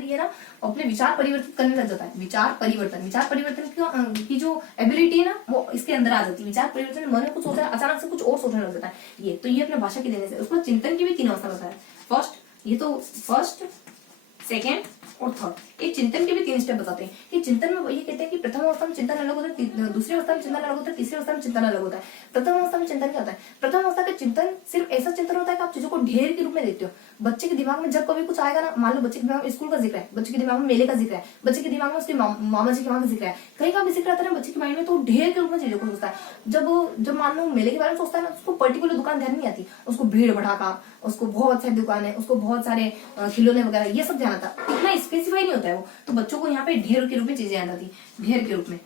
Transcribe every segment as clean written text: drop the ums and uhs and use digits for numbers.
ये ना अपने विचार परिवर्तित करने लग जाता है। विचार परिवर्तन की जो एबिलिटी है ना वो इसके अंदर आ जाती है। विचार परिवर्तन, मन में कुछ सोचा है अचानक से कुछ और सोचने लग जाता है। ये अपने भाषा की देने से। उसको चिंतन की भी 3 अवस्था बताया। फर्स्ट, सेकेंड और थर्ड। एक चिंतन के भी 3 स्टेप बताते हैं कि चिंतन में ये कहते हैं कि प्रथम अवस्था में चिंतन अलग होता है, दूसरी अवस्था में चिंतन अलग होता है, तीसरी अवस्था में चिंतन अलग होता है। प्रथम अवस्था में चिंतन क्या होता है? प्रथम अवस्था का चिंतन सिर्फ ऐसा चिंतन होता है कि आप चीजों को ढेर के रूप में देखते हो। बच्चे के दिमाग में जब कभी कुछ आएगा ना, मान लो बच्चे के दिमाग में स्कूल का जिक्र है, बच्चे के दिमाग में मेले का जिक्र है, बच्चे के दिमाग में उसके मामा जी के वहां का जिक्र है, कहीं का भी जिक्र आता है ना बच्चे के माइंड में, तो ढेर के रूप में चीजों को सोचता है। जब मान लो मेले के बारे में सोचता है ना, उसको पर्टिकुलर दुकान ध्यान नहीं आती, उसको भीड़ भड़ाका, उसको बहुत सारी दुकानें, उसको बहुत सारे खिलौने वगैरह ये सब ध्यान आता है। इतना स्पेसिफाई नहीं होता है वो। तो बच्चों को यहाँ पे ढेर के रूप में चीजें याद आती, ढेर के रूप में,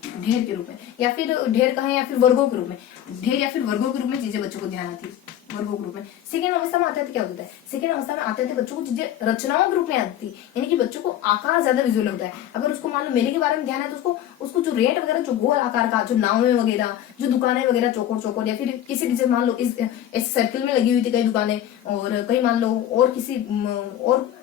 या फिर ढेर कहें या फिर वर्गों के रूप में, ढेर या फिर वर्गों के रूप में चीजें बच्चों को ध्यान आती, वर्गों के रूप में। सेकेंड अवस्था में आते थे क्या होता है? सेकेंड अवस्था में आते थे बच्चों को चीजें रचनाओं के रूप में आती, यानी कि बच्चों को आकार ज्यादा विजुअल होता है। अगर उसको मान लो मेले के बारे में ध्यान है तो उसको जो रेट वगैरह, जो गोल आकार का, जो नावें वगैरह, जो दुकानें वगैरह चौकोर, या फिर किसी भी मान लो इस सर्किल में लगी हुई थी कई दुकानें, और कई मान लो और किसी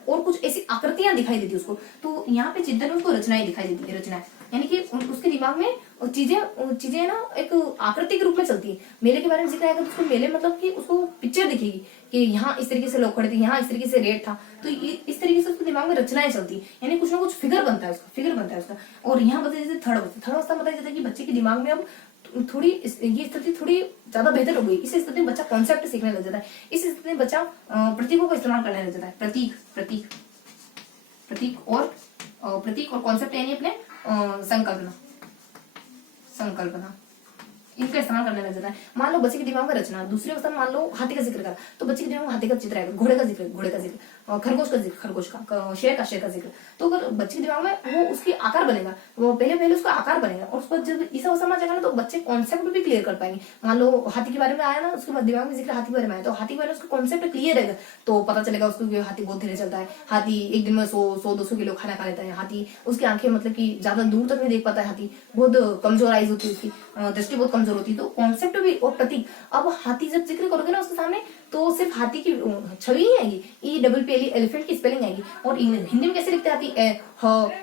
और कुछ ऐसी आकृतियां दिखाई देती उसको। तो यहाँ पे चिंतन में उसको रचनाएं दिखाई देती है, रचनाएं, यानी कि उसके दिमाग में चीजें ना एक आकृति के रूप में चलती है। मेले के बारे में जिक्र आएगा तो उसको मेले मतलब कि उसको पिक्चर दिखेगी कि यहाँ इस तरीके से लोग खड़े थे, यहाँ इस तरीके से रेट था, तो इस तरीके से उसके दिमाग में रचनाएं चलती, यानी कुछ ना कुछ फिगर बनता है उसका। और यहाँ बताया जैसे थर्ड अवस्था बताया जाता है कि बच्चे के दिमाग में अब थोड़ी ये स्थिति थोड़ी ज्यादा बेहतर हो गई। इस स्थिति में बच्चा कॉन्सेप्ट सीखने लग जाता है। इस स्थिति में बच्चा प्रतीकों का इस्तेमाल करने लग जाता है। प्रतीक और कॉन्सेप्ट, यानी अपने संकल्पना इनका इस्तेमाल करने लग जाता है। मान लो बच्चे के दिमाग में रचना, दूसरी अवस्था में मान लो हाथी का जिक्र करा, तो बच्चे के दिमाग में हाथी का चित्र आएगा, घोड़े का जिक्र, खरगोश का, शेर का जिक्र। तो अगर बच्चे के दिमाग में वो उसकी आकार बनेगा, वो पहले उसका आकार बनेगा, और उसको जब इस अवस्था में आ जाएगा ना तो बच्चे कॉन्सेप्ट भी क्लियर कर पाएंगे। मान लो हाथी के बारे में आया ना, उसके बाद दिमाग में जिक्र हाथी के बारे में आया, तो हाथी के बारे में उसका कॉन्सेप्ट क्लियर रहेगा, तो पता चलेगा उसको कि हाथी बहुत धीरे चलता है, हाथी एक दिन में 100-200 किलो खाना खा लेता है, हाथी उसकी आंखें मतलब कि ज्यादा दूर तक नहीं देख पाता है, हाथी बहुत कमजोर आइज होती है, उसकी दृष्टि बहुत कमजोर होती है। तो कॉन्सेप्ट भी और प्रतीक, अब हाथी जब जिक्र करोगे ना उसके सामने, तो सिर्फ हाथी की छवि नहीं आएगी, ELL एलिफेंट की स्पेलिंग आएगी। और हिंदी में कैसे लिखते हैं?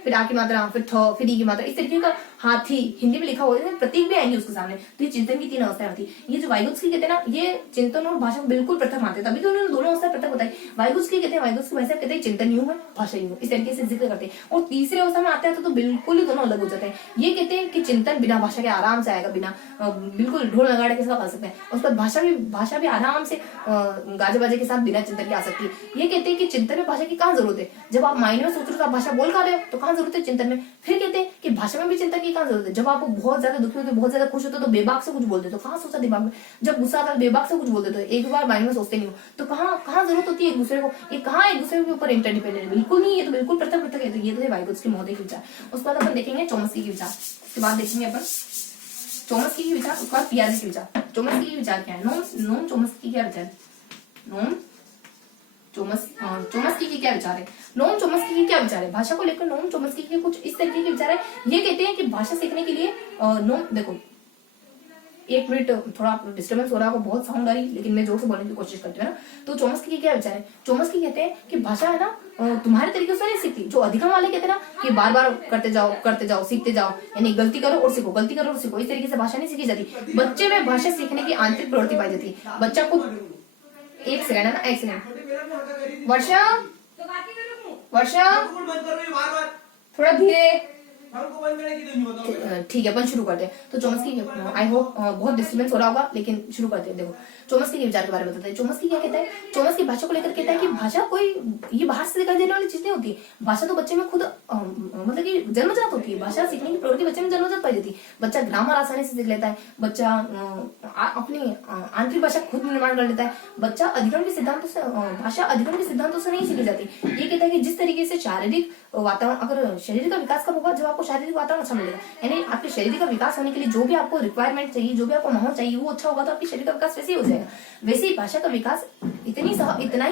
फिर आ की मात्रा, फिर थ, फिर ई की मात्रा, इस तरीके का हाथी हिंदी में लिखा हुआ है, प्रतीक भी आएंगे उसके सामने। तो ये चिंतन की 3 अवस्थाएं होती है। ये जो वाइगुत्स्की कहते हैं ना, ये चिंतन और भाषा बिल्कुल पृथक मानते हैं, तभी तो उन्होंने दोनों अवस्था पृथक बताई। वाइगुत्स्की कहते हैं चिंतन यूं है, भाषा यूं है, इस तरीके से जिक्र करते हैं। और तीसरी अवस्था में आते हैं तो बिल्कुल ही दोनों अलग हो जाते हैं। ये कहते हैं कि चिंतन बिना भाषा के आराम से आएगा, बिना बिल्कुल ढोल नगाड़े के साथ आ सकते हैं। उसके बाद भाषा भी आराम से गाजे बाजे के साथ बिना चिंतन के आ सकती है। ये कहते हैं कि चिंतन में भाषा की कहाँ जरूरत है? जब आप माइंड में सोच रहे हो तो आप भाषा बोल खा रहे हो, तो कहाँ जरूरत है चिंतन में? फिर कहते हैं कि भाषा में भी चिंतन की कहाँ जरूरत है? जब आप बहुत ज्यादा दुखी होते हो, बहुत ज्यादा खुश होते हो, तो बेबाक से कुछ बोल देते हो, कहाँ सोचा दिमाग में? जब गुस्सा आता है बेबाक से कुछ बोल देते हो, एक बार माइंड में सोचते नहीं हो, तो कहाँ जरूरत होती है एक दूसरे को? ये कहाँ एक दूसरे के ऊपर इंटरडिपेंडेंट? बिल्कुल नहीं, ये तो बिल्कुल पृथक है। तो ये तो है वाइगुत्स्की महोदय के विचार। उसके बाद अपन देखेंगे चोम्स्की के विचार। उसके बाद देखेंगे अपन चोम्स्की के विचार, उसके बाद पियाजे के विचार। चोम्स्की के विचार क्या है? नोम चोम्स्की क्या विचार है? नोम चोम्स्की की क्या विचार है? नोम चोम्स्की की क्या विचार है? भाषा को लेकर नोम चोम्स्की के कुछ इस तरीके के विचार है। ये कहते हैं कि भाषा सीखने के लिए देखो, एक मिनट थोड़ा डिस्टर्बेंस हो रहा है, बहुत साउंड आ रही, लेकिन मैं जोर से बोलने की कोशिश करती हूँ ना। तो चोम्स्की की क्या विचार है? चोम्स्की कहते हैं कि भाषा है ना तुम्हारे तरीके से नहीं सीखती। जो अधिगम वाले कहते हैं ना कि बार बार करते जाओ सीखते जाओ, यानी गलती करो और सीखो, इस तरीके से भाषा नहीं सीखी जाती। बच्चे में भाषा सीखने की आंतरिक प्रवृत्ति पाई जाती है। बच्चा को एक सेकंड वर्षा थोड़ा धीरे, ठीक है अपन शुरू करते हैं। तो चोम्स्की, आई होप बहुत डिस्टर्बेंस हो रहा होगा, लेकिन शुरू करते हैं। देखो चोम्स्की के विचार के बारे में बताते हैं। चोम्स्की क्या कहता है? चोम्स्की भाषा को लेकर कहता है कि भाषा कोई ये बाहर से दिखाई देने वाली चीज नहीं होती। भाषा तो बच्चे में खुद मतलब कि जन्मजात होती है। भाषा सीखने की प्रवृत्ति बच्चे में जन्मजात पाई जाती है। बच्चा ग्रामर आसानी से सीख लेता है, बच्चा अपनी आंतरिक भाषा खुद निर्माण कर लेता है। बच्चा अधिगम के सिद्धांतों से, भाषा अधिगम के सिद्धांतों से नहीं सीखी जाती। ये कहता है कि जिस तरीके से शारीरिक वातावरण, अगर शरीर का विकास कब होगा? जब आपको शारीरिक वातावरण अच्छा मिलेगा, यानी आपके शरीर का विकास होने के लिए जो भी आपको रिक्वायरमेंट चाहिए, जो भी आपको माहौल चाहिए, वो अच्छा होगा तो आपके शरीर का विकास वैसे ही हो जाएगा। वैसे ही भाषा का विकास इतना ही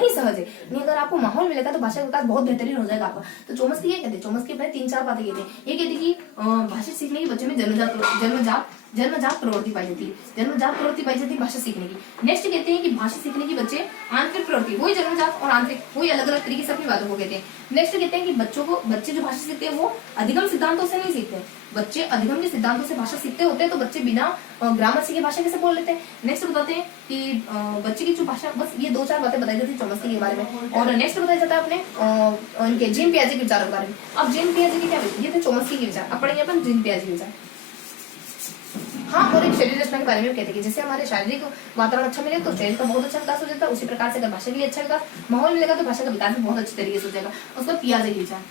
सहज है। नहीं, अगर आपको माहौल मिलेगा तो भाषा का विकास बहुत बेहतरीन हो जाएगा आपका। तो चोम्स्की ये कहते हैं, चोम्स्की अपने 3-4 बातें कहते हैं। ये कहते हैं कि भाषा सीखने की बच्चे में जन्मजात जन्मजात प्रवृत्ति पाई जाती है, जन्मजात प्रवृत्ति पाई जाती है भाषा सीखने की। नेक्स्ट कहते हैं कि भाषा सीखने की बच्चे आंतरिक प्रवृत्ति, वही जन्मजात और आंतरिक, वही अलग अलग तरीके से अपनी बातों को कहते हैं। नेक्स्ट कहते हैं कि बच्चे जो भाषा सीखते हैं वो अधिगम सिद्धांतों से नहीं सीखते, बच्चे अधिगम के सिद्धांतों से भाषा सीखते होते हैं, तो बच्चे बिना ग्रामर सीखे भाषा कैसे बोल लेते हैं। नेक्स्ट बताते हैं कि बच्चे की जो भाषा, बस ये 2-4 बातें बताई जाती है चॉम्स्की के बारे में। और नेक्स्ट बताया जाता है अपने उनके जीन पियाजे के विचारों के बारे में। अब जीन पियाजे के क्या, ये थे चॉम्स्की के विचार, अब पढ़ेंगे अपन जीन पियाजे के विचार। हाँ, और एक शरीर रचना के बारे में कहते हैं कि जैसे हमारे शारीरिक वातावरण अच्छा मिले तो शरीर का बहुत अच्छा विकास हो जाता है, उसी प्रकार से अगर भाषा के लिए अच्छा विकास माहौल मिलेगा तो भाषा का विकास भी बहुत अच्छे तरीके से हो जाएगा। उसका पियाजे के विचार,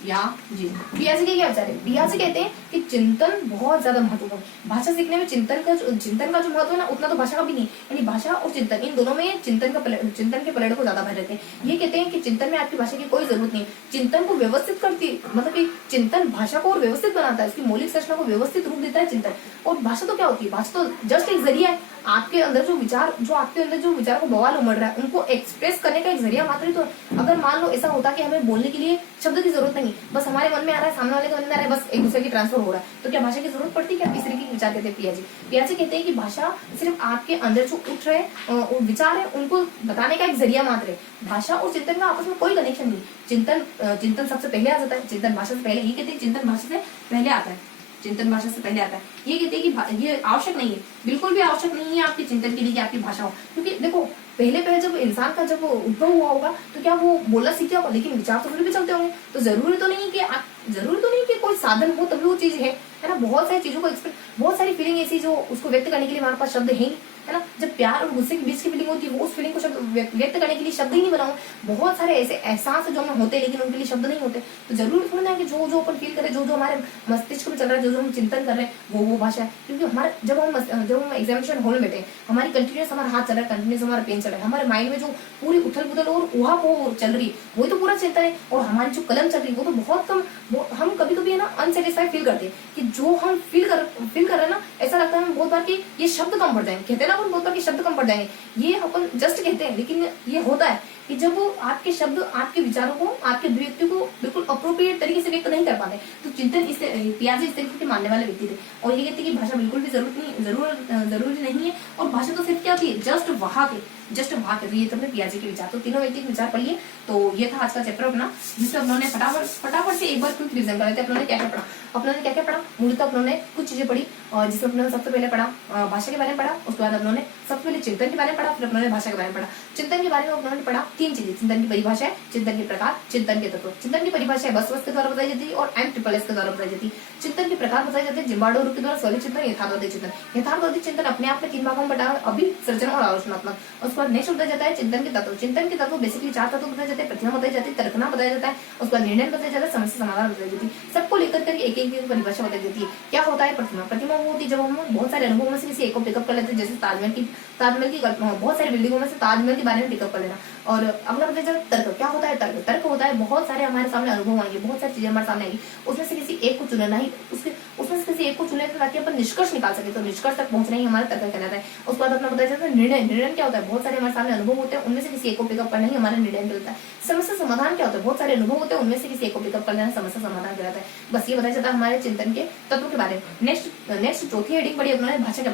पियाजे के क्या विचार है। पियाजे कहते हैं कि चिंतन बहुत ज्यादा महत्वपूर्ण, भाषा सीखने में चिंतन का जो महत्व है ना, उतना तो भाषा का भी नहीं। यानी भाषा और चिंतन, इन दोनों में चिंतन के पलड़े को ज्यादा भर रहते हैं। ये कहते हैं कि चिंतन में आपकी भाषा की कोई जरूरत नहीं, चिंतन को व्यवस्थित करती, मतलब कि चिंतन भाषा को और व्यवस्थित बनाता है, उसकी मौलिक संरचना को व्यवस्थित रूप देता है चिंतन। और भाषा तो क्या होती है, भाषा तो जस्ट एक जरिया है, आपके अंदर जो विचार को बवाल उमड़ रहा है उनको एक्सप्रेस करने का एक जरिया मात्र ही तो है। अगर मान लो ऐसा होता कि हमें बोलने के लिए शब्द की जरूरत नहीं, बस हमारे मन में आ रहा है, सामने वाले के मन में आ रहा है, बस एक दूसरे की ट्रांसफर हो रहा है, तो क्या भाषा की जरूरत पड़ती है क्या। इस तरीके के विचार कहते हैं पियाजे। पियाजे कहते हैं कि भाषा सिर्फ आपके अंदर जो उठ रहे विचार है उनको बताने का एक जरिया मात्र है, भाषा और चिंतन का आपस में कोई कनेक्शन नहीं। चिंतन सबसे पहले आ जाता है, चिंतन भाषा से पहले, ये कहते हैं चिंतन भाषा से पहले आता है, चिंतन भाषा से पहले आता है। ये कहते हैं कि ये आवश्यक नहीं है, बिल्कुल भी आवश्यक नहीं है आपके चिंतन के लिए कि आपकी भाषा हो, क्योंकि देखो पहले जब इंसान का जब उद्भव हुआ होगा तो क्या वो बोलना सीख गया होगा, लेकिन विचार तो फिर भी चलते होंगे। तो जरूरी तो नहीं कि कोई साधन हो तभी वो चीज है ना। बहुत सारी चीजों को बहुत सारी फीलिंग ऐसी जो उसको व्यक्त करने के लिए हमारे पास शब्द है ना। जब प्यार और गुस्से के बीच की फीलिंग होती है, वो उस फीलिंग को शब्द व्यक्त करने के लिए शब्द ही नहीं बनाओ। बहुत सारे ऐसे एहसास जो हमें होते हैं लेकिन उनके लिए शब्द नहीं होते। तो जरूरी थोड़ा ना कि जो अपन फील करें, जो हमारे मस्तिष्क में चल रहा है, जो हम चिंतन कर रहे हैं, वो भाषा है। क्योंकि हमारे जब हम एग्जामिनेशन हॉल में बैठे, हमारी कंटिन्यूस हमारा हाथ चल रहा है, कंटिन्यूस हमारा पेन चल रहा है, हमारे माइंड में जो पूरी उथल पुथल और उहापोह चल रही है वही तो पूरा चिंतन है। और हमारी जो कलम चल रही है वो तो बहुत कम, हम कभी कभी है ना अनसेटिस्फाइड फील करते हैं कि जो हम फील कर रहे हैं ना, ऐसा लगता है हमें बहुत बार कि ये शब्द कम पड़ जाएंगे। कहते हैं ना अपन बहुत बार कि शब्द कम पड़ जाएंगे, ये अपन जस्ट कहते हैं, लेकिन ये होता है कि जब वो आपके शब्द आपके विचारों को, आपके अभिव्यक्ति को बिल्कुल अप्रोप्रिएट तरीके से व्यक्त नहीं कर पाते। तो चिंतन पियाजे इस तरीके के मानने वाले व्यक्ति थे। और ये कहते हैं कि भाषा बिल्कुल भी जरूरी नहीं है, और भाषा तो सिर्फ क्या होती है, जस्ट वहां के ये तो अपने पियाजे के विचार। तो तीनों व्यक्ति के विचार पढ़िए। तो ये था आज का चैप्टर अपना, जिसमें अपनों ने फटाफट से एक बार क्विक रिवीजन कर लेते हैं। अपनों ने क्या पढ़ा। मूलतः अपनों ने कुछ चीजें पढ़ी, जिसमें अपनों ने सबसे पहले पढ़ा भाषा के बारे में पढ़ा, उसके बाद अपनों ने सबसे पहले चिंतन के बारे में पढ़ा, फिर अपनों ने भाषा के बारे में पढ़ा। चिंतन के बारे में अपनों ने पढ़ा 3 चीजें, चिंतन की परिभाषा है, चिंतन के प्रकार, चिंतन के तत्व। चिंतन की परिभाषा बस के द्वारा बताई जाती है और M-SSS के द्वारा बताई जाती है। चिंतन के प्रकार बताए जाते हैं जिम्बार्डो के द्वारा सॉलिड चिंतन, यथार्थवादी चिंतन अपने आप में 3 भागों में बटा है, अभिसर्जन और आलोचनात्मक। उसके बाद नेक्स्ट बताया जाता है चिंतन के तत्व बेसिकली 4 तत्व बताए जाते हैं। प्रतिमा बताई जाती है, तर्कना बताया जाता है, उसके बाद निर्णय बताया जाता है, समस्या समाधान बताई जाती है। सबको लेकर कर एक परिभाषा बताई जाती है। क्या होता है प्रतिमा वो होती है जब हम बहुत सारे अनुभवों में से किसी एक को पिकअप कर लेते हैं, जैसे ताजमहल की बहुत सारी बिल्डिंगों में से ताजमहल के बारे में पिकअप कर लेना। और अगला बताया जाता है तर्क। क्या होता है तर्क होता है बहुत सारे हमारे सामने अनुभव आएंगे, बहुत सारी चीजें हमारे सामने आएंगी, उसमें से किसी एक को चुनना ही, उसमें से किसी एक को चुने ताकि अपन निष्कर्ष निकाल सके। तो निष्कर्ष तक पहुंचना ही हमारा तर्क कहलाता है। उसके बाद अपना बताया जाता है निर्णय क्या होता है, बहुत सारे हमारे सामने अनुभव होते हैं, उनमें से किसी एक को पिकअप करना ही हमारा निर्णय कहलाता है। समस्या समाधान क्या होता है, बहुत सारे अनुभव होते हैं, उनमें से किसी एक को पिकअप करना समस्या समाधान कहलाता है। बस ये बताया जाता है हमारे चिंतन के तत्व के बारे में। नेक्स्ट चौथी हेडिंग पढ़ी अपने भाषा के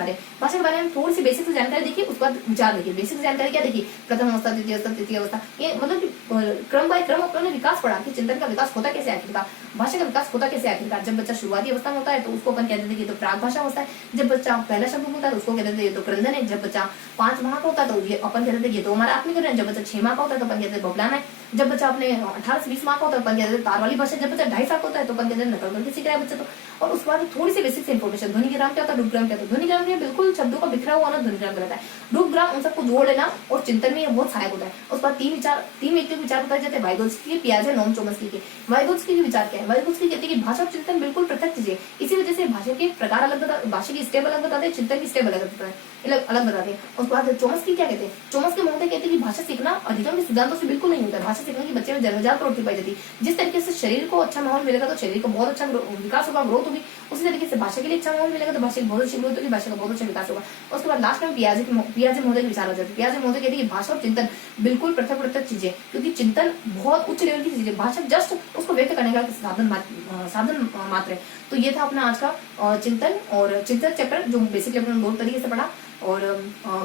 बारे में थोड़ी सी बेसिक जानकारी देखिए, उसके बाद विचार देखिए। बेसिक जानकारी क्या देखिए, प्रथम अवस्था, द्वितीय अवस्था, तृतीय अवस्था, ये मतलब क्रम बाय क्रम अपने विकास पढ़ा कि चिंतन का विकास होता कैसे आखिरकार, भाषा का विकास होता कैसे आखिरकार। जब बच्चा शुरुआती अवस्था में होता है तो उसको अपन कहते थे तो प्राग भाषा होता है। जब बच्चा पहला शब्द होता है तो उसको कहते थे ये तो क्रंदन है। जब बच्चा 5 माह का होता है तो ये अपन कहते थे ये तो हमारा आत्मिक है। जब बच्चा 6 माह का होता है तो अपन कहते थे बबलाना है। जब बच्चा अपने 18 से 20 माह का होता है अपन कहते थे तार वाली भाषा। जब बच्चा 2.5 साल का होता है तो अपन कहते हैं नकल करके सीख रहा है बच्चा तो। और उसके बाद थोड़ी सी बेसिक इन्फॉर्मेशन, ध्वनिग्राम क्या होता है, रूपग्राम क्या होता है। ध्वनिग्राम में बिल्कुल शब्दों का बिखरा हुआ ना ध्वनिग्राम रहता है। रूपग्राम उन सबको जोड़ लेना और चिंतन में बहुत सहायक होता है। उसके बाद 3 व्यक्तियों के विचार बताए जाते हैं, वाइगोत्स्की, पियाजे, नोम चोम्स्की के। वाइगोत्स्की के विचार क्या है, वाइगोत्स्की कहते हैं कि भाषा और चिंतन बिल्कुल पृथक चीजें, इसी वजह से भाषा के प्रकार अलग भाषा की स्टेप अलग बताते हैं, चिंतन की स्टेप अलग बताते हैं। उसके बाद चोम्स्की क्या कहते हैं, चोम्स्की महोदय कहते हैं कि भाषा सीखना अधिगम के सिद्धांतों से बिल्कुल नहीं होता है। भाषा सीखने की बच्चे में जन्मजात प्रवृत्ति पाई जाती है। जिस तरीके से शरीर को अच्छा माहौल मिलेगा तो शरीर को बहुत अच्छा विकास होगा, ग्रोथ होगी, उसी तरीके से भाषा के लिए अच्छा माहौल मिलेगा तो भाषा की बहुत अच्छी ग्रोथ होगी, भाषा का बहुत अच्छा विकास होगा। उसके बाद लास्ट में पियाजे महोदय के विचार हो जाते हैं। पियाजे महोदय कहते हैं कि भाषा और चिंतन बिल्कुल बिल्कुल पृथक चीजें, क्योंकि चिंतन बहुत उच्च लेवल की चीज है, भाषा जस्ट उसको व्यक्त करने का साधन मात्र है। तो ये था अपना आज का चिंतन और चिंतन चैप्टर, जो बेसिकली अपने 2 तरीके से पढ़ा। और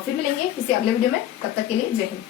फिर मिलेंगे किसी अगले वीडियो में, तब तक के लिए जय हिंद।